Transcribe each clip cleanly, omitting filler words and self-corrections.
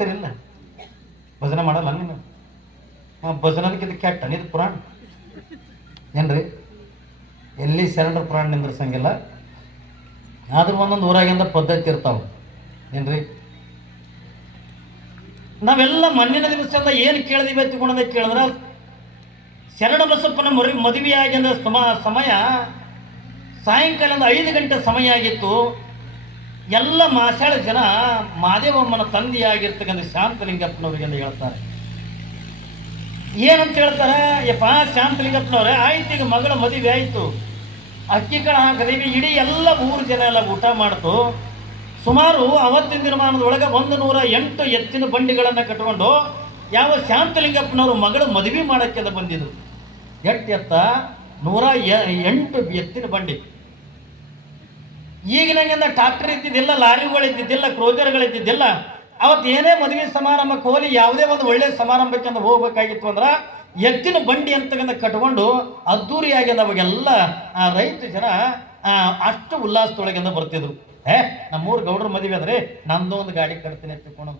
ಮಾಡಿಸ್ತೀರಿಲ್ಲ? ಭಜನೆ ಮಾಡಲ್ಲ ನೀನು? ಭಜನದಕ್ಕಿಂತ ಕೆಟ್ಟ ಇದು ಪುರಾಣ ಏನ್ರಿ? ಎಲ್ಲಿ ಶರಣರ ಪುರಾಣ ನಿಂದ್ರಸಂಗಿಲ್ಲ. ಆದ್ರೂ ಒಂದೊಂದು ಊರಾಗಿಂದ ಪದ್ಧತಿ ಇರ್ತಾವೆ ಏನ್ರಿ. ನಾವೆಲ್ಲ ಮಣ್ಣಿನ ದಿವಸದಿಂದ ಏನು ಕೇಳಿದೀವಿ ಎತ್ತಿಕೊಂಡಂತ ಕೇಳಿದ್ರೆ ಶರಣ ಬಸಪ್ಪನ ಮದುವೆಯಾಗಿದ್ದ ಸಮಯ ಸಾಯಂಕಾಲದ 5 ಗಂಟೆ ಸಮಯ ಆಗಿತ್ತು. ಎಲ್ಲ ಮಾಸಾಳ ಜನ ಮಾದೇವಮ್ಮನ ತಂದೆಯಾಗಿರ್ತಕ್ಕಂಥ ಶಾಂತಲಿಂಗಪ್ಪನವ್ರಿಗೆಂದು ಹೇಳ್ತಾರೆ. ಏನಂತ ಹೇಳ್ತಾರೆ? ಯಪ್ಪ ಶಾಂತಲಿಂಗಪ್ಪನವ್ರೆ, ಆಯ್ತು ಈಗ ಮಗಳ ಮದುವೆ ಆಯಿತು, ಅಕ್ಕಿ ಕಾಳು ಹಾಕಿದೀವಿ, ಇಡೀ ಎಲ್ಲ ಊರು ಜನ ಎಲ್ಲ ಊಟ ಮಾಡ್ತು. ಸುಮಾರು ಅವತ್ತಿನ ದಿನಮಾನದೊಳಗೆ 108 ಎತ್ತಿನ ಬಂಡಿಗಳನ್ನು ಕಟ್ಕೊಂಡು ಯಾವ ಶಾಂತಲಿಂಗಪ್ಪನವರು ಮಗಳು ಮದುವೆ ಮಾಡೋಕ್ಕೆಲ್ಲ ಬಂದಿದ್ರು. ಎತ್ತ 108 ಎತ್ತಿನ ಬಂಡಿ. ಈಗಿನಂಗಿಂದ ಟ್ರಾಕ್ಟರ್ ಇದ್ದಿದ್ದಿಲ್ಲ, ಲಾರಿಗಳು ಇದ್ದಿದ್ದಿಲ್ಲ, ಕ್ರೋಜರ್ಗಳು ಇದ್ದಿದ್ದಿಲ್ಲ. ಅವತ್ತು ಏನೇ ಮದುವೆ ಸಮಾರಂಭಕ್ಕೆ ಹೋಗಿ ಯಾವುದೇ ಒಂದು ಒಳ್ಳೆ ಸಮಾರಂಭಕ್ಕೆ ಹೋಗ್ಬೇಕಾಗಿತ್ತು ಅಂದ್ರೆ ಎತ್ತಿನ ಬಂಡಿ ಅಂತಕ್ಕಂಥ ಕಟ್ಕೊಂಡು ಅದ್ದೂರಿಯಾಗಿ ಅವಾಗೆಲ್ಲ ರೈತ ಜನ ಅಷ್ಟು ಉಲ್ಲಾಸದೊಳಗಿಂದ ಬರ್ತಿದ್ರು. ನಮ್ಮೂರು ಗೌಡ್ರ ಮದುವೆ ಆದ್ರೆ ನಂದು ಒಂದು ಗಾಡಿ ಕಟ್ತೀನಿ ಎತ್ತಿಕೊಂಡು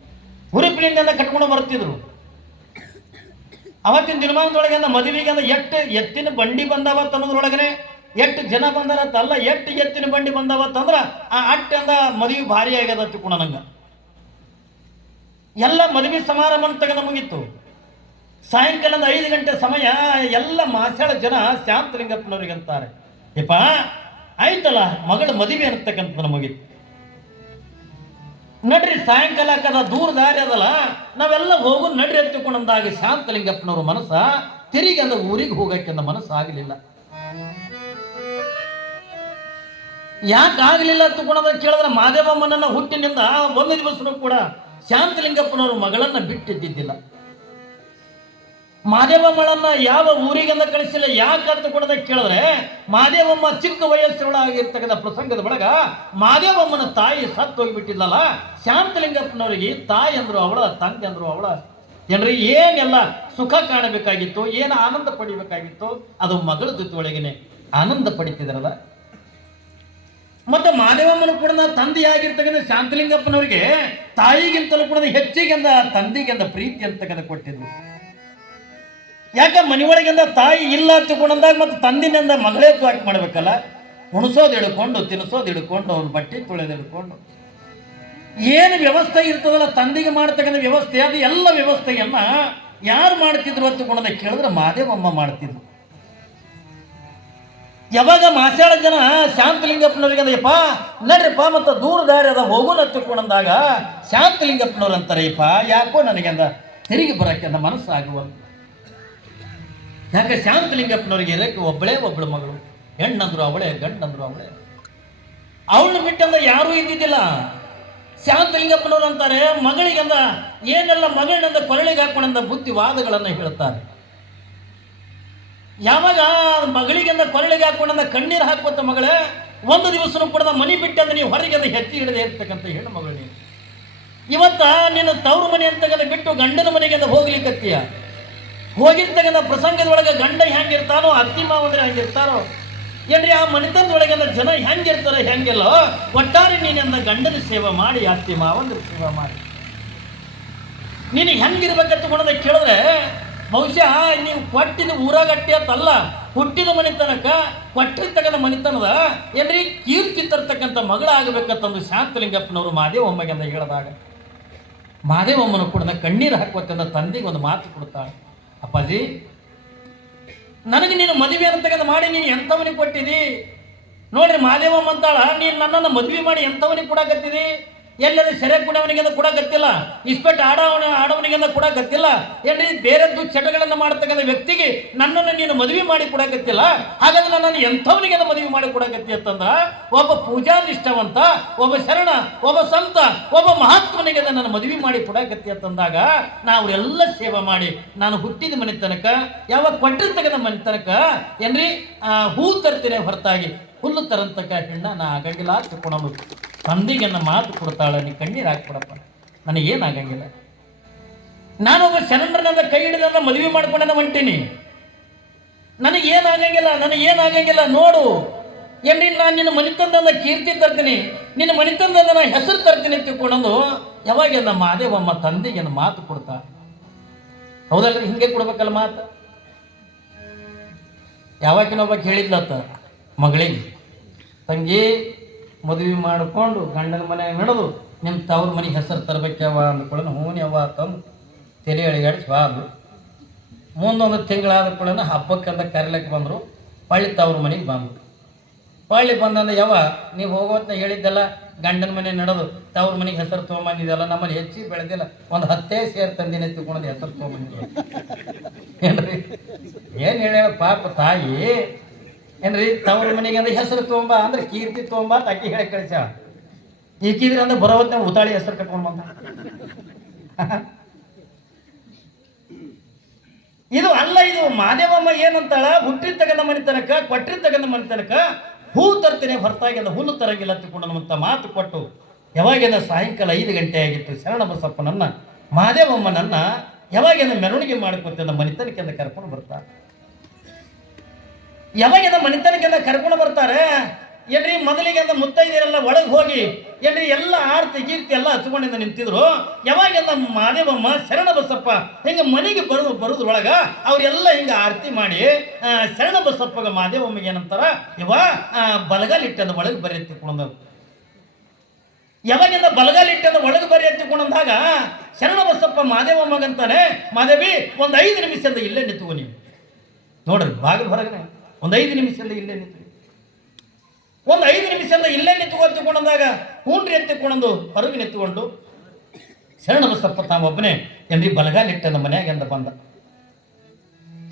ಹುರುಪಿನಿಂದ ಕಟ್ಕೊಂಡು ಬರ್ತಿದ್ರು. ಅವತ್ತಿನ ದಿನಮಾನದೊಳಗಿಂದ ಮದುವೆಗೆ ಎಷ್ಟು ಎತ್ತಿನ ಬಂಡಿ ಬಂದವತ್ತು ಅನ್ನೋದ್ರೊಳಗನೆ ಎಷ್ಟು ಜನ ಬಂದಾರತ್ತಲ್ಲ, ಎಷ್ಟು ಎತ್ತಿನ ಬಂಡಿ ಬಂದವತ್ತಂದ್ರ ಆ ಅಟ್ಟಂದ ಮದುವೆ ಭಾರಿ ಆಗ್ಯದ ತಿಳ್ಕೊಂಡ ನಂಗ. ಎಲ್ಲ ಮದುವೆ ಸಮಾರಂಭ ತಗನ ಮುಗಿತ್ತು. ಸಾಯಂಕಾಲದ 5 ಗಂಟೆ ಸಮಯ ಎಲ್ಲ ಮಾಸಾಳ ಜನ ಶಾಂತಲಿಂಗಪ್ಪನವ್ರಿಗೆ ಅಂತಾರೆ, ಯಪ್ಪ ಆಯ್ತಲ್ಲ ಮಗಳ ಮದುವೆ ಅನ್ನತಕ್ಕಂಥ ಮುಗಿತ್ತು, ನಡ್ರಿ ಸಾಯಂಕಾಲ ಹಾಕದ ದೂರ ದಾರಿ ಅದಲ್ಲ, ನಾವೆಲ್ಲ ಹೋಗು ನಡ್ರಿ ಎತ್ತಿಕೊಂಡಂದಾಗ ಶಾಂತಲಿಂಗಪ್ಪನವ್ರ ಮನಸ್ಸ ತಿರುಗಿ ಅಂದ ಊರಿಗೆ ಹೋಗಕ್ಕೆ ಮನಸ್ಸು ಆಗಲಿಲ್ಲ. ಯಾಕೆ ಆಗಲಿಲ್ಲ ತಗೊಂಡ ಕೇಳಿದ್ರೆ ಮಾದೇವಮ್ಮನನ್ನ ಹುಟ್ಟಿನಿಂದ ಒಂದು ದಿವಸನೂ ಕೂಡ ಶಾಂತಲಿಂಗಪ್ಪನವರು ಮಗಳನ್ನ ಬಿಟ್ಟಿದ್ದಿದ್ದಿಲ್ಲ. ಮಾದೇವಮ್ಮಳನ್ನ ಯಾವ ಊರಿಗೆಂದ ಕಳಿಸಿಲ್ಲ. ಯಾಕೆ ಅಂತಕೊಂಡ ಕೇಳಿದ್ರೆ ಮಾದೇವಮ್ಮ ಚಿಕ್ಕ ವಯಸ್ಸೊಳಗಿರ್ತಕ್ಕಂಥ ಪ್ರಸಂಗದ ಒಳಗ ಮಾದೇವಮ್ಮನ ತಾಯಿ ಸತ್ತು ಹೋಗಿಬಿಟ್ಟಿದ್ಲಲ್ಲ. ಶಾಂತಲಿಂಗಪ್ಪನವರಿಗೆ ತಾಯಿ ಅಂದ್ರು ಅವಳ, ತಂದೆ ಅಂದ್ರು ಅವಳ. ಏನ್ರಿ ಏನೆಲ್ಲ ಸುಖ ಕಾಣಬೇಕಾಗಿತ್ತು, ಏನು ಆನಂದ ಪಡಿಬೇಕಾಗಿತ್ತು, ಅದು ಮಗಳ ಜೊತೆ ಒಳಗೇನೆ ಆನಂದ ಪಡಿತಿದ್ರಲ್ಲ. ಮತ್ತೆ ಮಾದೇವಮ್ಮನ ಕೂಡ ತಂದೆಯಾಗಿರ್ತಕ್ಕಂಥ ಶಾಂತಲಿಂಗಪ್ಪನವರಿಗೆ ತಾಯಿಗಿಂತಲೂ ಕೂಡ ಹೆಚ್ಚಿಗೆ ತಂದೆಗೆಂದ ಪ್ರೀತಿ ಅಂತಕ್ಕಂಥ ಕೊಟ್ಟಿದ್ರು. ಯಾಕೆ ಮನೆಯೊಳಗಿಂದ ತಾಯಿ ಇಲ್ಲ ಅಂತಕೊಂಡಂದಾಗ ಮತ್ತೆ ತಂದಿನಿಂದ ಮಗಳೇ ಯಾಕೆ ಮಾಡ್ಬೇಕಲ್ಲ. ಉಣಿಸೋದು ಹಿಡ್ಕೊಂಡು, ತಿನ್ನಿಸೋದು ಹಿಡ್ಕೊಂಡು, ಅವ್ನ ಬಟ್ಟೆ ತೊಳೆದು ಹಿಡ್ಕೊಂಡು ಏನು ವ್ಯವಸ್ಥೆ ಇರ್ತದಲ್ಲ ತಂದೆಗೆ ಮಾಡ್ತಕ್ಕಂಥ ವ್ಯವಸ್ಥೆ, ಅದು ಎಲ್ಲ ವ್ಯವಸ್ಥೆಯನ್ನ ಯಾರು ಮಾಡ್ತಿದ್ರು ಅಂತಕೊಂಡ ಕೇಳಿದ್ರೆ ಮಾದೇವಮ್ಮ ಮಾಡ್ತಿದ್ರು. ಯಾವಾಗ ಮಾಸಾಳ ಜನ ಶಾಂತಲಿಂಗಪ್ಪನವ್ರಿಗೆ ಅಂದಯ್ಯಪ್ಪ ನಡ್ರಿಪ್ಪ ಮತ್ತೆ ದೂರ ದಾರಿ ಅದ ಹೋಗೋಣ ತಿಳ್ಕೊಂಡಂದಾಗ ಶಾಂತಲಿಂಗಪ್ಪನವ್ರು ಅಂತಾರೆ, ಯಪ್ಪ ಯಾಕೋ ನನಗೆಂದ ತಿರುಗಿ ಬರಕ್ಕೆ ಅಂದ ಮನಸ್ಸು ಆಗುವಲ್ಲ. ಯಾಕೆ ಶಾಂತಲಿಂಗಪ್ಪನವ್ರಿಗೆ ಇರಕ್ಕೆ ಒಬ್ಬಳು ಮಗಳು, ಹೆಣ್ಣಂದ್ರು ಅವಳೇ, ಗಂಡಂದ್ರು ಅವಳೇ. ಅವಳನ್ನ ಬಿಟ್ಟಂದ ಯಾರೂ ಇದ್ದಿದ್ದಿಲ್ಲ. ಶಾಂತಲಿಂಗಪ್ಪನವ್ರು ಅಂತಾರೆ ಮಗಳಿಗೆಂದ ಏನೆಲ್ಲ ಮಗಳನ್ನಿಂದ ಕೊರಳಿಗೆ ಹಾಕೊಂಡ ಬುದ್ಧಿವಾದಗಳನ್ನು ಹೇಳ್ತಾರೆ. ಯಾವಾಗ ಮಗಳಿಗೆಂದ ಕೊರಳಿಗೆ ಹಾಕೊಂಡ ಕಣ್ಣೀರು ಹಾಕುವಂತ ಮಗಳೇ, ಒಂದು ದಿವಸನೂ ಕೂಡ ಮನೆ ಬಿಟ್ಟಂದ್ರೆ ನೀವು ಹೊರಗೆ ಹೆತ್ತಿ ಹಿಡದೆ ಇರ್ತಕ್ಕಂಥ ಹೆಣ್ಣು ಮಗಳು ನೀನು. ಇವತ್ತ ನೀನು ತವ್ರ ಮನೆ ಅಂತಕ್ಕಂಥ ಬಿಟ್ಟು ಗಂಡನ ಮನೆಗೆ ಹೋಗ್ಲಿಕ್ಕತ್ತೀಯ. ಹೋಗಿರ್ತಕ್ಕಂಥ ಪ್ರಸಂಗದೊಳಗೆ ಗಂಡ ಹೆಂಗಿರ್ತಾನೋ, ಅತ್ತಿ ಮಾವಂದ್ರೆ ಹೆಂಗಿರ್ತಾರೋ ಏನ್ರಿ, ಆ ಮನೆತನದೊಳಗೆ ಜನ ಹೆಂಗಿರ್ತಾರೆ ಹೆಂಗಿಲ್ಲ, ಒಟ್ಟಾರೆ ನೀನಿಂದ ಗಂಡನ ಸೇವೆ ಮಾಡಿ, ಅತ್ತಿ ಮಾವಂದ್ರ ಸೇವೆ ಮಾಡಿ ನೀನು ಹೆಂಗಿರ್ಬೇಕಂತ ಕೇಳಿದ್ರೆ ಬಹುಶಃ ನೀವು ಕೊಟ್ಟಿದ ಊರಾಗಟ್ಟಿ ಅಂತಲ್ಲ, ಹುಟ್ಟಿದ ಮನೆತನಕ ಕೊಟ್ಟಿರ್ತಕ್ಕಂಥ ಮನೆತನದ ಏನ್ರಿ ಕೀರ್ತಿ ತರ್ತಕ್ಕಂಥ ಮಗಳಾಗಬೇಕಂತಂದು ಶಾಂತಲಿಂಗಪ್ಪನವರು ಮಾದೇವಮ್ಮಗೆ ಅಂತ ಹೇಳಿದಾಗ ಮಾದೇವಮ್ಮನ ಕೂಡ ಕಣ್ಣೀರು ಹಾಕುವಂತ ತಂದೆಗೆ ಒಂದು ಮಾತು ಕೊಡ್ತಾಳೆ, ಅಪ್ಪಾಜಿ ನನಗೆ ನೀನು ಮದುವೆ ಅಂತಕ್ಕಂಥ ಮಾಡಿ ನೀನು ಎಂಥವನಿಗೆ ಕೊಟ್ಟಿದಿ ನೋಡ್ರಿ. ಮಾದೇವಮ್ಮ ಅಂತಾಳ, ನೀನು ನನ್ನನ್ನು ಮದುವೆ ಮಾಡಿ ಎಂಥವನಿಗೆ ಕೊಡಕತ್ತಿದಿ, ಎಲ್ಲರೂ ಸೆರೆ ಕುಡವನಿಗೆ ಕೂಡ ಗೊತ್ತಿಲ್ಲ, ಇಸ್ಪೆಟ್ ಆಡವನಿಗೆ ಕೂಡ ಗೊತ್ತಿಲ್ಲ, ಏನ್ರಿ ಬೇರೆ ದುಶ್ಚಟಗಳನ್ನು ಮಾಡತಕ್ಕಂಥ ವ್ಯಕ್ತಿಗೆ ನನ್ನನ್ನು ನೀನು ಮದುವೆ ಮಾಡಿ ಕೊಡಕತ್ತಿಲ್ಲ. ಹಾಗಾದ್ರೆ ನನ್ನನ್ನು ಎಂಥವನಿಗೆ ಮದುವೆ ಮಾಡಿ ಕೊಡಕತ್ತಿ ಅಂತಂದ್ರ ಒಬ್ಬ ಪೂಜಾ ನಿಷ್ಠವಂತ, ಒಬ್ಬ ಶರಣ, ಒಬ್ಬ ಸಂತ, ಒಬ್ಬ ಮಹಾತ್ಮನಿಗೆ ನನ್ನ ಮದುವೆ ಮಾಡಿ ಕೊಡಕತ್ತಿ ಅಂತಂದಾಗ ನಾವು ಎಲ್ಲ ಸೇವೆ ಮಾಡಿ ನಾನು ಹುಟ್ಟಿದ ಮನೆ ತನಕ ಯಾವಾಗ ಕೊಟ್ಟಿರ್ತಕ್ಕಂಥ ಮನೆ ತನಕ ಏನ್ರಿ ಹೂ ತರ್ತೀನಿ ಹೊರತಾಗಿ ಹುಲ್ಲು ತರಂತಕ್ಕ ಹೆಣ್ಣ ನಾ ಆಗಂಗಿಲ್ಲ ತಿಳ್ಕೊಳೋದು. ತಂದೆಗೆ ನನ್ನ ಮಾತು ಕೊಡ್ತಾಳೆ, ನೀ ಕಣ್ಣೀರು ಹಾಕ್ಕೊಡಪ್ಪ, ನನಗೇನಾಗಂಗಿಲ್ಲ. ನಾನೊಬ್ಬ ಶರಣರನ್ನ ಕೈ ಹಿಡಿದ ಮದುವೆ ಮಾಡ್ಕೊಂಡ ಹೊಂಟೀನಿ, ನನಗೇನಾಗಂಗಿಲ್ಲ ನೋಡು. ಏನ್ರಿ ನಾನು ನಿನ್ನ ಮನೆತನದ ಕೀರ್ತಿ ತರ್ತೀನಿ, ನಿನ್ನ ಮನೆತನದ ನಾನು ಹೆಸರು ತರ್ತೀನಿ ತಿಳ್ಕೊಂಡು ಯಾವಾಗ ಮಾದೇವಮ್ಮ ತಂದೆಗೆ ಮಾತು ಕೊಡ್ತಾ, ಹೌದಲ್ರಿ? ಹಿಂಗೆ ಕೊಡ್ಬೇಕಲ್ಲ ಮಾತು. ಯಾವಾಗಿನೊಬ್ಬ ಹೇಳಿದ್ಲತ್ತ ಮಗಳಿಗೆ, ತಂಗಿ ಮದುವೆ ಮಾಡಿಕೊಂಡು ಗಂಡನ ಮನೆಯಾಗ ನಡೆದು ನಿಮ್ಮ ತವ್ರ ಮನೆಗೆ ಹೆಸರು ತರಬೇಕವ ಅಂದ್ಕೊಳ್ಳ ಹೂನ್ಯವ ತಂದು ತಲೆ ಅಳಿಗಾಡಿಸಿ ಬಾದು. ಮುಂದೊಂದು ತಿಂಗಳಾದ ಕೂಡ ಹಬ್ಬಕ್ಕಂತ ಕರಿಲಕ್ಕೆ ಬಂದರು. ಪಳ್ಳಿ ತವ್ರ ಮನೆಗೆ ಬಂದರು. ಪಳ್ಳಿ ಬಂದಂದ ಯಾವ ನೀವು ಹೋಗೋತ್ನ ಹೇಳಿದ್ದೆಲ್ಲ ಗಂಡನ ಮನೆ ನಡೆದು ತವ್ರ ಮನೆಗೆ ಹೆಸರು ತೊಗೊಂಬಂದಿದ್ದೆಲ್ಲ ನಮ್ಮಲ್ಲಿ ಹೆಚ್ಚಿಗೆ ಬೆಳೆದಿಲ್ಲ, ಒಂದು 10 ಸೇರು ತಂದಿನ ತಿಳ್ಕೊಂಡು ಹೆಸರು ತೊಗೊಂಬಂದಿದ್ದ ಏನ್ರಿ? ಏನು ಹೇಳ ಪಾಪ ತಾಯಿ ಏನ್ರಿ, ತವ್ರ ಮನೆಗೆ ಅಂದ್ರೆ ಹೆಸರು ತೊಗೊಂಬ ಅಂದ್ರೆ ಕೀರ್ತಿ ತೊಗೊಂಬ ಅಕ್ಕಿ ಹೇಳಿ ಕಳಿಸ. ಈಕಿದ್ರೆ ಅಂದ್ರೆ ಬರೋವತ್ತ ಉತಾಳಿ ಹೆಸರು ಕಟ್ಕೊಂಡು ಬಂದ. ಇದು ಅಲ್ಲ, ಇದು ಮಾದೇವಮ್ಮ ಏನಂತಾಳ, ಹುಟ್ಟಿ ತಗಂದ ಮನೆ ತನಕ ಕೊಟ್ರಿ ತಗಂದ ಮನೆ ತನಕ ಹೂ ತರ್ತೀನಿ ಹೊರತಾಗಿ ಅದು ಹುಲ್ಲು ತರಂಗಿಲ್ಲ ತಿಳ್ಕೊಂಡಂತ ಮಾತು ಕೊಟ್ಟು ಯಾವಾಗೇನ ಸಾಯಂಕಾಲ 5 ಗಂಟೆ ಆಗಿತ್ತು. ಶರಣ ಬಸಪ್ಪನನ್ನ ಮಾದೇವಮ್ಮನನ್ನ ಯಾವಾಗೇನ ಮೆರವಣಿಗೆ ಮಾಡಿಕೊತ ಮನಿತನಕ್ಕೆಂದ ಕರ್ಕೊಂಡು ಬರ್ತಾರೆ. ಯಾವಾಗೇನ ಮನಿತನಕ್ಕೆಂದ ಕರ್ಕೊಂಡು ಬರ್ತಾರೆ ಏನ್ರಿ, ಮೊದಲಿಗೆ ಅಂದ ಮುತ್ತೈದೆಯರೆಲ್ಲ ಒಳಗೆ ಹೋಗಿ ಏನ್ರಿ ಎಲ್ಲ ಆರ್ತಿ ಗೀರ್ತಿ ಎಲ್ಲ ಹಚ್ಕೊಂಡಿಂದ ನಿಂತಿದ್ರು. ಯಾವಾಗ ಮಾದೇವಮ್ಮ ಶರಣ ಬಸಪ್ಪ ಹಿಂಗೆ ಮನೆಗೆ ಬರೋದ್ರೊಳಗ ಅವರೆಲ್ಲ ಹಿಂಗೆ ಆರತಿ ಮಾಡಿ ಶರಣ ಬಸಪ್ಪಗ ಮಾದೇವಮ್ಮಗೆ ಏನಂತಾರ, ಇವ ಬಲಗಾಲಿಟ್ಟದ ಒಳಗೆ ಬರಿ ಎತ್ತಿಕೊಂಡ. ಯಾವಾಗಿಂದ ಬಲಗಾಲಿಟ್ಟದ ಒಳಗೆ ಬರಿ ಎತ್ತಿಕೊಂಡಾಗ ಶರಣ ಬಸಪ್ಪ ಮಾದೇವಮ್ಮಗಂತಾನೆ, ಮಾದೇವಿ ಒಂದು 5 ನಿಮಿಷದ ಇಲ್ಲೇ ನಿಂತ್ಕೊ ನೀವು. ನೋಡ್ರಿ ಬಾಗಿಲು ಹೊರಗನೆ ಒಂದು 5 ನಿಮಿಷದ ಇಲ್ಲೇ ನಿಂತು, ಒಂದು 5 ನಿಮಿಷದ ಇಲ್ಲೇ ನಿಂತ್ಕೊಂಡಂದಾಗ ಹೂನ್ರಿ ಎತ್ತಿಕೊಂಡು ಹೊರಗೆ ನಿಂತುಕೊಂಡು ಶರಣ ಬಸಪ್ಪ ತಾವೊಬ್ಬನೇ ಏನ್ರಿ ಬಲಗಾಲಿಟ್ಟದ ಮನ್ಯಾಗ ಎಂದ ಬಂದ.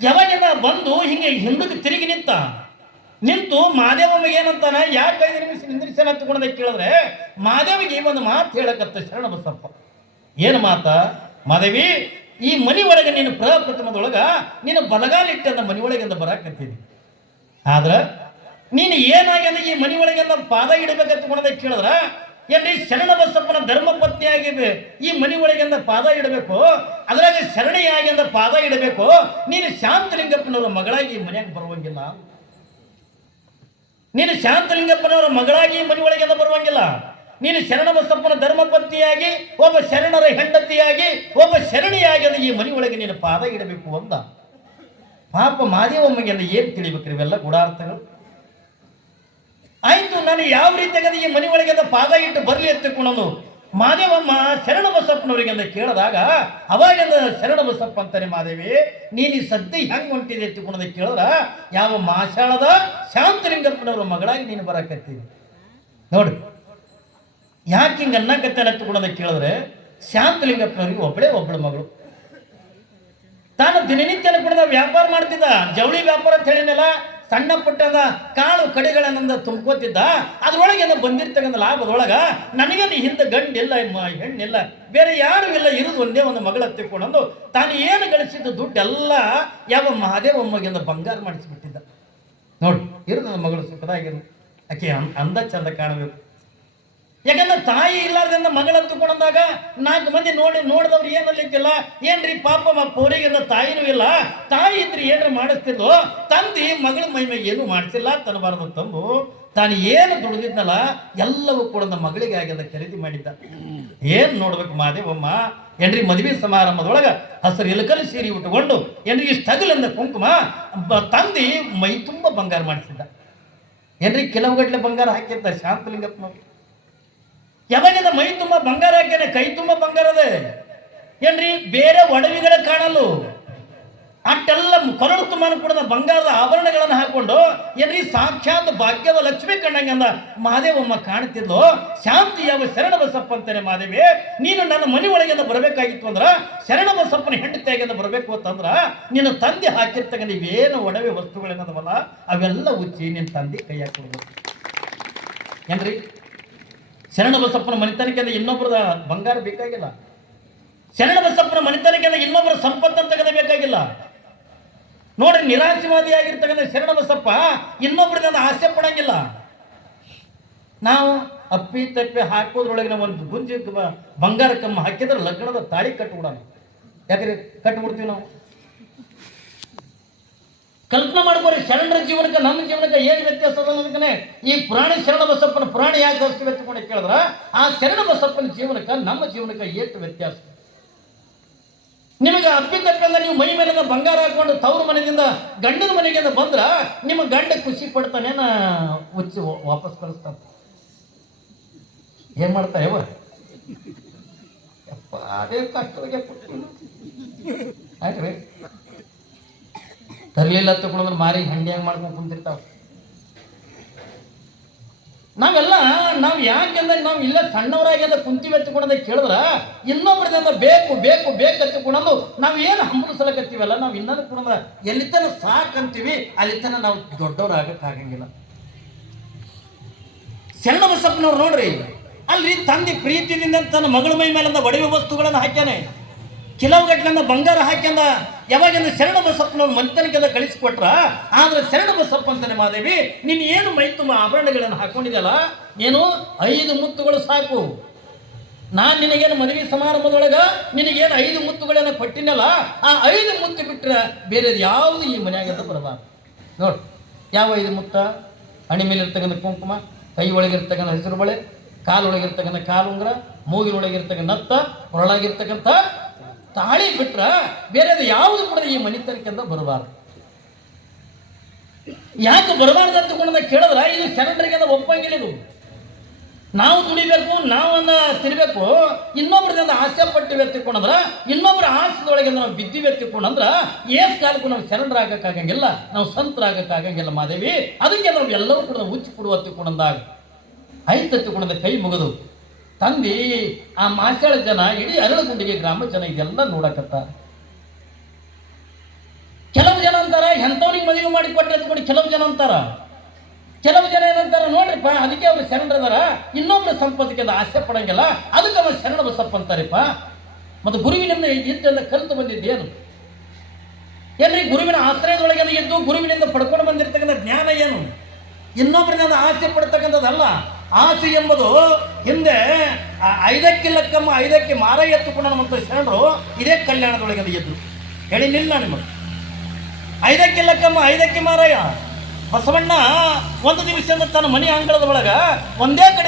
ಯಾವಾಗಿಂದ ಬಂದು ಹಿಂಗೆ ಹಿಂದಕ್ಕೆ ತಿರುಗಿ ನಿಂತು ಮಾದೇವಮ್ಮಗೆ ಏನಂತಾನ, ಯಾಕೆ 5 ನಿಮಿಷ ನಿಂದ್ರಿಸನ ಹತ್ಕೊಂಡ ಕೇಳಿದ್ರೆ ಮಾದೇವಿಗೆ ಒಂದು ಮಾತು ಹೇಳಕತ್ತ ಶರಣ ಬಸಪ್ಪ. ಏನು ಮಾತ? ಮಾದೇವಿ, ಈ ಮನಿ ಒಳಗೆ ನೀನು ಪ್ರಪ್ರಥಮದೊಳಗ ನೀನು ಬಲಗಾಲಿಟ್ಟದ ಮನಿ ಒಳಗೆಂದ ಬರಾಕತ್ತೀನಿ. ಆದ್ರ ನೀನು ಏನಾಗ್ಯದ ಈ ಮನಿ ಒಳಗೆಲ್ಲ ಪಾದ ಇಡಬೇಕಂತ ಕೇಳಿದ್ರ ಏನ್ರಿ, ಶರಣ ಬಸಪ್ಪನ ಧರ್ಮ ಪತ್ನಿಯಾಗಿ ಈ ಮನಿ ಒಳಗೆಂದ ಪಾದ ಇಡಬೇಕು, ಅದ್ರಾಗ ಶರಣಿಯಾಗಿಂದ ಪಾದ ಇಡಬೇಕು. ನೀನು ಶಾಂತಲಿಂಗಪ್ಪನವರ ಮಗಳಾಗಿ ಈ ಮನೆಯಾಗ ಬರುವಂಗಿಲ್ಲ. ನೀನು ಶಾಂತಲಿಂಗಪ್ಪನವರ ಮಗಳಾಗಿ ಈ ಮನಿ ಒಳಗೆಂದ ಬರುವಂಗಿಲ್ಲ. ನೀನು ಶರಣ ಬಸಪ್ಪನ ಧರ್ಮಪತ್ನಿಯಾಗಿ ಒಬ್ಬ ಶರಣರ ಹೆಂಡತಿಯಾಗಿ ಒಬ್ಬ ಶರಣಿಯಾಗಿ ಈ ಮನಿ ಒಳಗೆ ನೀನು ಪಾದ ಇಡಬೇಕು ಅಂದ. ಪಾಪ ಮಾದೇವಮ್ಮಗೆ ಏನ್ ತಿಳಿಬೇಕ್ರಿ ಇವೆಲ್ಲ ಗುಡಾರ್ಥಗಳು? ಆಯ್ತು, ನಾನು ಯಾವ ರೀತಿಯಾಗ ಈ ಮನೆ ಒಳಗೆ ಪಾದ ಇಟ್ಟು ಬರ್ಲಿ ಎತ್ತಿಕೊಂಡು ಮಾದೇವಮ್ಮ ಶರಣ ಬಸಪ್ಪನವರಿಗೆಂದ ಕೇಳಿದಾಗ ಅವಾಗೆಂದ ಶರಣ ಬಸಪ್ಪ ಅಂತಾನೆ, ಮಾದೇವಿ ನೀನು ಈ ಸದ್ಯ ಹೆಂಗ್ ಹೊಂಟಿದೆ ಎತ್ತಿಕೊಂಡ ಕೇಳಿದ್ರ ಯಾವ ಮಾಷಾಳದ ಶಾಂತಲಿಂಗಪ್ಪನವ್ರ ಮಗಳಾಗಿ ನೀನು ಬರಕತ್ತೀನಿ. ನೋಡ್ರಿ ಯಾಕೆ ಹಿಂಗ ಅನ್ನಕತ್ತೇನೆ ಎತ್ತಿಕೊಂಡ ಕೇಳಿದ್ರೆ, ಶಾಂತಲಿಂಗಪ್ಪನವ್ರಿಗೆ ಒಬ್ಬಳು ಮಗಳು. ತಾನು ದಿನನಿತ್ಯ ಕೂಡ ವ್ಯಾಪಾರ ಮಾಡ್ತಿದ್ದ, ಜವಳಿ ವ್ಯಾಪಾರ ಅಂತ ಹೇಳಿನಲ್ಲ, ಸಣ್ಣ ಪುಟ್ಟದ ಕಾಳು ಕಡೆಗಳನ್ನ ತುಂಬ್ಕೋತಿದ್ದ. ಅದ್ರೊಳಗೆ ಬಂದಿರ್ತಕ್ಕಂಥ ಲಾಭದೊಳಗ ನನಗೆ ಹಿಂದೆ ಗಂಡಿಲ್ಲ ಹೆಣ್ಣಿಲ್ಲ, ಬೇರೆ ಯಾರು ಇಲ್ಲ, ಇರುದು ಒಂದೇ ಒಂದು ಮಗಳ ತಿಳ್ಕೊಂಡು ತಾನು ಏನು ಗಳಿಸಿದ್ದು ದುಡ್ಡೆಲ್ಲ ಯಾವ ಮಹಾದೇವಮ್ಮಗೆ ಬಂಗಾರ ಮಾಡಿಸಿಬಿಟ್ಟಿದ್ದ. ನೋಡಿ, ಇರುದ ಮಗಳು ಸುಖದಾಗಿರು, ಆಕೆ ಅಂದ ಚಂದ ಕಾಣಬೇಕು. ಯಾಕಂದ್ರೆ ತಾಯಿ ಇಲ್ಲಾರ್ದಿಂದ ಮಗಳ ತಗೊಂಡಾಗ 4 ಮಂದಿ ನೋಡಿದವ್ರು ಏನಲ್ಲಿಕ್ಕಿಲ್ಲ, ಏನ್ರಿ ಪಾಪ ಪೋರಿಗಿಂದ ತಾಯಿನೂ ಇಲ್ಲ, ತಾಯಿ ಇದ್ರಿ ಏನ್ರಿ ಮಾಡಿಸ್ತಿದ್ಲು, ತಂದಿ ಮಗಳ ಮೈಮೇಲೆ ಏನು ಮಾಡಿಸಿಲ್ಲ ತನ್ನಬಾರದು ತಂದು ತಾನು ಏನು ದುಡಿದಿದ್ನಲ್ಲ ಎಲ್ಲವೂ ಕೂಡ ಮಗಳಿಗೆ ಆಗಿಂದ ಖರೀದಿ ಮಾಡಿದ್ದ. ಏನ್ ನೋಡ್ಬೇಕು ಮಾದೇವಮ್ಮ ಏನ್ರಿ, ಮದುವೆ ಸಮಾರಂಭದೊಳಗ ಹಸಿರು ಇಲಕಲ್ಲಿ ಸೀರೆ ಉಟ್ಕೊಂಡು ಏನ್ರಿ ಇಷ್ಟಗಲಿಂದ ಕುಂಕುಮ ತಂದಿ ಮೈ ತುಂಬ ಬಂಗಾರ ಮಾಡಿಸಿದ್ದ. ಏನ್ರಿ ಕೆಲವುಗಟ್ಲೆ ಬಂಗಾರ ಹಾಕಿದ್ದ ಶಾಂತಲಿಂಗಪ್ಪನವ್ರು. ಯಾವಾಗಿಂದ ಮೈ ತುಂಬ ಬಂಗಾರ ಹಾಕ್ಯಾನೆ, ಕೈ ತುಂಬ ಬಂಗಾರ ಅದೇ ಏನ್ರಿ, ಬೇರೆ ಒಡವಿಗಳ ಕಾಣಲು ಅಟ್ಟೆಲ್ಲ ಕೊರಡು ತುಂಬ ಕೂಡ ಬಂಗಾರದ ಆಭರಣಗಳನ್ನು ಹಾಕೊಂಡು ಏನ್ರಿ ಸಾಕ್ಷಾತ್ ಭಾಗ್ಯದ ಲಕ್ಷ್ಮಿ ಕಂಡಂಗೆ ಅಂದ ಮಾದೇವಮ್ಮ ಕಾಣ್ತಿದ್ಲು. ಶಾಂತಿ ಯಾವ ಶರಣ ಬಸಪ್ಪ ಅಂತಾನೆ, ಮಾದೇವಿ ನೀನು ನನ್ನ ಮನೆ ಒಳಗಿಂದ ಬರಬೇಕಾಗಿತ್ತು ಅಂದ್ರ ಶರಣ ಬಸಪ್ಪನ ಹೆಂಡತಿಯಾಗಿಂದ ಬರಬೇಕು ಅಂತಂದ್ರ ನಿನ್ನ ತಂದೆ ಹಾಕಿರ್ತಕ್ಕಂಥ ಇವೇನು ಒಡವೆ ವಸ್ತುಗಳೇನದವಲ್ಲ ಅವೆಲ್ಲ ಉಚ್ಚಿ ನಿನ್ನ ತಂದೆ ಕೈ ಹಾಕೊಡ್ಬೇಕು. ಏನ್ರಿ, ಶರಣ ಬಸಪ್ಪನ ಮನೆತನಕ್ಕೆಂದ ಇನ್ನೊಬ್ಬರದ ಬಂಗಾರ ಬೇಕಾಗಿಲ್ಲ, ಶರಣ ಬಸಪ್ಪನ ಮನೆತನಕ್ಕೆಂದ ಇನ್ನೊಬ್ಬರ ಸಂಪತ್ತನ್ನು ತೆಗೆದಬೇಕಾಗಿಲ್ಲ. ನೋಡ್ರಿ, ನಿರಾಶವಾದಿಯಾಗಿರ್ತಕ್ಕಂಥ ಶರಣ ಬಸಪ್ಪ ಇನ್ನೊಬ್ಬರಿಂದ ಆಸೆ ಪಡಂಗಿಲ್ಲ. ನಾವು ಅಪ್ಪಿ ತಪ್ಪಿ ಹಾಕೋದ್ರೊಳಗಿನ ಒಂದು ಗುಂಜಿ ಬಂಗಾರ ಕಮ್ಮ ಹಾಕಿದ್ರೆ ಲಗ್ನದ ತಾಳಿ ಕಟ್ಟಿಬಿಡೋಣ. ಯಾಕಂದ್ರೆ ಕಟ್ಟಿಬಿಡ್ತೀವಿ ನಾವು. ಕಲ್ಪನೆ ಮಾಡ್ಕೋರಿ, ಶರಣರ ಜೀವನಕ್ಕೆ ನಮ್ಮ ಜೀವನಕ್ಕೆ ಏನು ವ್ಯತ್ಯಾಸ ಅದ ಅನ್ನೋದಕ್ಕೆ ಈ ಪುರಾಣಿ ಶರಣ ಬಸಪ್ಪನ ಪುರಾಣ ಯಾಕೆ ದರ್ಶನ ವ್ಯಕ್ತಕೊಂಡು ಕೇಳಿದ್ರ ಆ ಶರಣ ಬಸಪ್ಪನ ಜೀವನಕ್ಕೆ ನಮ್ಮ ಜೀವನಕ್ಕೆ ಎಷ್ಟು ವ್ಯತ್ಯಾಸ. ನಿಮಗೆ ಅಪ್ಪಿತಪ್ಪಿಂದ ನೀವು ಮೈ ಮೇಲಿಂದ ಬಂಗಾರ ಹಾಕೊಂಡು ತವ್ರ ಮನೆಯಿಂದ ಗಂಡನ ಮನೆಗಿಂದ ಬಂದ್ರ ನಿಮ್ಮ ಗಂಡ ಖುಷಿ ಪಡ್ತಾನೇನ ಉಚ್ಚಿ ವಾಪಸ್ ಕಳಿಸ್ತಾನ. ಏನ್ ಮಾಡ್ತಾಯವ ಯಪ್ಪ ಅದೇ ಕಷ್ಟವಾಗಿ ಆಯ್ತ್ರಿ. ತರಲಿಲ್ಲ ತಗೊಂಡ್ರೆ ಮಾರಿ ಹಂಡಿ ಹಂಗೆ ಮಾಡ್ಕೊಂಡು ಕುಂತಿರ್ತಾವ. ನಾವು ಯಾಕೆಂದ್ರೆ ನಾವು ಇಲ್ಲ ಸಣ್ಣವರಾಗಿ ಅಂತ ಕುಂತೀವಿ ಎತ್ತುಕೊಂಡ ಕೇಳಿದ್ರ ಇನ್ನೊಬ್ಬರದಿಂದ ಬೇಕು ಬೇಕು ಬೇಕು ಎತ್ತುಕೊಂಡು ನಾವು ಏನು ಹಂಬಲಿಸಲಕತ್ತೀವಲ್ಲ, ನಾವು ಇನ್ನೊಂದು ಕೂಡ ಎಲ್ಲಿತನ ಸಾಕಂತೀವಿ ಅಲ್ಲಿತನ ನಾವು ದೊಡ್ಡವರಾಗಕ್ಕಾಗಂಗಿಲ್ಲ. ಶರಣ ಬಸಪ್ಪನವ್ರು ನೋಡ್ರಿ, ಅಲ್ರಿ ತಂದೆ ಪ್ರೀತಿಯಿಂದ ತನ್ನ ಮಗಳ ಮೈ ಮೇಲಿಂದ ಒಡವೆ ವಸ್ತುಗಳನ್ನು ಹಾಕ್ಯಾನೆ, ಕೆಲವು ಗಟ್ಟಲಿಂದ ಬಂಗಾರ ಹಾಕ್ಯಂದ ಯಾವಾಗಿಂದ ಶರಣ ಬಸಪ್ಪನವ್ರು ಮಂತನಕ್ಕೆಲ್ಲ ಕಳಿಸಿಕೊಟ್ರ. ಆದ್ರೆ ಶರಣ ಬಸಪ್ಪ ಅಂತಾನೆ ಮಾದೇವಿ, ನೀನು ಏನು ಮೈ ತುಂಬ ಆಭರಣಗಳನ್ನು ಹಾಕೊಂಡಿದೆಯಲ್ಲ, ನೀನು 5 ಮುತ್ತುಗಳು ಸಾಕು. ನಾನು ನಿನಗೇನು ಮದುವೆ ಸಮಾರಂಭದೊಳಗ ನಿನಗೇನು 5 ಮುತ್ತುಗಳನ್ನು ಕೊಟ್ಟಿನಲ್ಲ, ಆ 5 ಮುತ್ತು ಬಿಟ್ಟರೆ ಬೇರೆ ಯಾವುದು ಈ ಮನೆಯಾಗದ ಬರಬಾರ್ದು. ನೋಡಿ ಯಾವ 5 ಮುತ್ತ? ಹಣಿ ಮೇಲಿರ್ತಕ್ಕಂಥ ಕುಂಕುಮ, ಕೈ ಒಳಗಿರ್ತಕ್ಕಂಥ ಹೆಸರು ಬಳೆ, ಕಾಲೊಳಗಿರ್ತಕ್ಕಂಥ ಕಾಲುಂಗ್ರ, ಮೂಗಿನೊಳಗಿರ್ತಕ್ಕಂಥ ನತ್ತ, ಹೊರಳಾಗಿರ್ತಕ್ಕಂಥ ತಾಳಿ ಬಿಟ್ರ ಬೇರೆ ಯಾವುದು ಕೂಡ ಈ ಮನಿತನಕ್ಕಿಂತ ಬರಬಾರ್ದು. ಯಾಕೆ ಬರಬಾರ್ದು ಅಂತಕೊಂಡ ಕೇಳಿದ್ರ ಇದು ಶರಣರಿಗೆ ಒಪ್ಪಂಗಿಲ್ಲ. ಇದು ನಾವು ದುಡಿಬೇಕು, ನಾವನ್ನ ತಿನ್ಬೇಕು, ಇನ್ನೊಬ್ಬರದಿಂದ ಆಸೆ ಪಟ್ಟು ಎತ್ತಿಕೊಂಡ್ರ ಇನ್ನೊಬ್ಬರ ಆಸೆದೊಳಗೆ ನಾವು ಬಿದ್ದಿ ಎತ್ತಿಕೊಂಡ್ರ ಏಸ್ ಕಾಲಕ್ಕೂ ನಾವು ಶರಣರಾಗಕ್ಕಾಗಂಗಿಲ್ಲ, ನಾವು ಸಂತರಾಗಕ್ಕಾಗಂಗಿಲ್ಲ ಮಾದೇವಿ. ಅದಕ್ಕೆ ನಾವು ಎಲ್ಲವೂ ಕೂಡ ಹುಚ್ಚಿ ಕೊಡುವ ಎತ್ತಿಕೊಂಡಂದಾಗ ಐತೆತ್ತಿಕೊಂಡ ಕೈ ಮುಗಿದು ತಂದಿ ಆ ಮಾಸಾಳ ಜನ ಇಡೀ ಅರಳಗುಂಡಿಗೆ ಗ್ರಾಮ ಜನ ಇದೆಲ್ಲ ನೋಡಕತ್ತ. ಕೆಲವು ಜನ ಅಂತಾರ ಎಂಥವ್ರಿಗೆ ಮದುವೆ ಮಾಡಿ ಕೊಟ್ಟರೆ ಎತ್ಕೊಂಡು, ಕೆಲವು ಜನ ಅಂತಾರ, ಕೆಲವು ಜನ ಏನಂತಾರ ನೋಡ್ರಿಪ್ಪ ಅದಕ್ಕೆ ಅವ್ರು ಶರಣರದಾರ, ಇನ್ನೊಬ್ರ ಸಂಪತ್ತಿಗೆ ಆಸೆ ಪಡಂಗಿಲ್ಲ, ಅದಕ್ಕೆ ಅವ್ರು ಶರಣ ಬಸಪ್ಪ ಅಂತಾರಿಪ್ಪ. ಮತ್ತು ಗುರುವಿನಿಂದ ಇದ್ದೆಲ್ಲ ಕಲಿತು ಬಂದಿದ್ದೇನು ಏನ್ರಿ? ಗುರುವಿನ ಆಶ್ರಯದೊಳಗೆ ಇದ್ದು ಗುರುವಿನಿಂದ ಪಡ್ಕೊಂಡು ಬಂದಿರ್ತಕ್ಕಂಥ ಜ್ಞಾನ ಏನು? ಇನ್ನೊಬ್ಬರಿಂದ ಆಸೆ ಪಡ್ತಕ್ಕಂಥದ್ದಲ್ಲ. ಆಸೆ ಎಂಬುದು ಹಿಂದೆ 5ಕ್ಕೆ ಲಕ್ಕಮ್ಮ 5ಕ್ಕೆ ಮಾರ ಎತ್ತುಕೊಂಡು ನಮ್ಮಂತ ಶರಣರು ಇದೇ ಕಲ್ಯಾಣದೊಳಗೆ ಎದ್ದು ಹೇಳಿನಿಲ್ಲ ನಿಮಗೆ. 5ಕ್ಕೆ ಲಕ್ಕಮ್ಮ 5ಕ್ಕೆ ಮಾರಾಯ ಬಸವಣ್ಣ ಒಂದು ದಿವಸ ತನ್ನ ಮನೆ ಅಂಗಳದ ಒಳಗ ಒಂದೇ ಕಡೆ